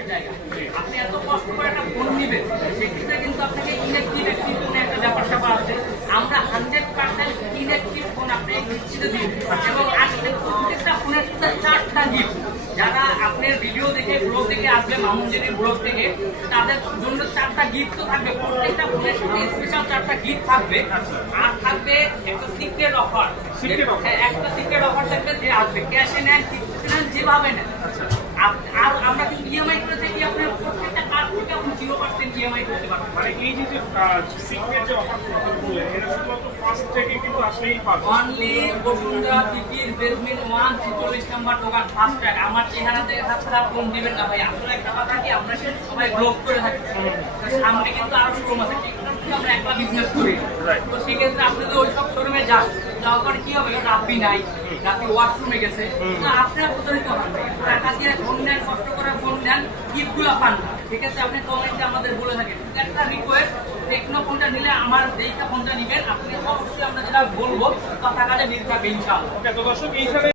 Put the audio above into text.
কষ্টের জায়গা। আপনি এত কষ্ট করে একটা ফোন নিবেন, সেক্ষেত্রে কিন্তু আপনাকে ইলেকট্রিক একটি ফোনে একটা ব্যাপার-স্যাপার আছে। আমরা 100% ইলেকট্রিক ফোন আপনি কিস্তিতে দিই এবং আজকে প্রত্যেকটা ফোনের সাথে 4টা গিফট। যারা আপনার ভিডিও দেখে ব্লগ দেখে আসবে মামুনজেরির ব্লগ থেকে, তাদের জন্য 4টা গিফট তো থাকবে। প্রত্যেকটা ফোনের সাথে স্পেশাল 4টা গিফট থাকবে। আর থাকবে একটা সিক্রেট অফার। একটা সিক্রেট অফার থাকবে, যে আসবে ক্যাশে নেন, যেভাবে নেন। আর আমরা কিন্তু ইএমআই করে থাকি। আপনার প্রত্যেকটা কার্ড থেকে আপনি 0% ইএমআই করতে পারবেন। মানে এই যে সিক্রেট যে অফারগুলো বললেন, এটা শুধুমাত্র ফার্স্ট থেকে কিন্তু আসলেই পাবেন। অনলি বসুন্ধরা সিটির বেসমেন্ট 1 46 নম্বর দোকান ফার্স্ট ট্র্যাক। আমার চেহারা দেখে তাছাড়া ফোন দিবেন না ভাই। আসলে একটা কথা কি, আমরা সবাই ব্লগ করে থাকি, সামনে কিন্তু আরো শোরুম আছে, কিন্তু আমরা একলা বিজনেস করি। তো সেক্ষেত্রে আপনি যদি ওইসব শোরুমে যান, যাওয়ার পরে কি হবে, রাব্বি নাই, রাব্বি ওয়াশরুমে গেছে, তো আপনার প্রতারিত হন। টাকা দিয়ে ফোন নেন, কষ্ট করে ফোন নেন, গিফটগুলো পান না। সেক্ষেত্রে আপনি কমেন্টে আমাদের বলে থাকেন। একটা রিকোয়েস্ট, টেকনো ফোনটা নিলে আমার যেইটা ফোনটা নিবেন, আপনি অবশ্যই আমরা যেটা বলবো কথা কাজে মিল থাকবে ইনশাআল্লাহ। তো দর্শক এইখানে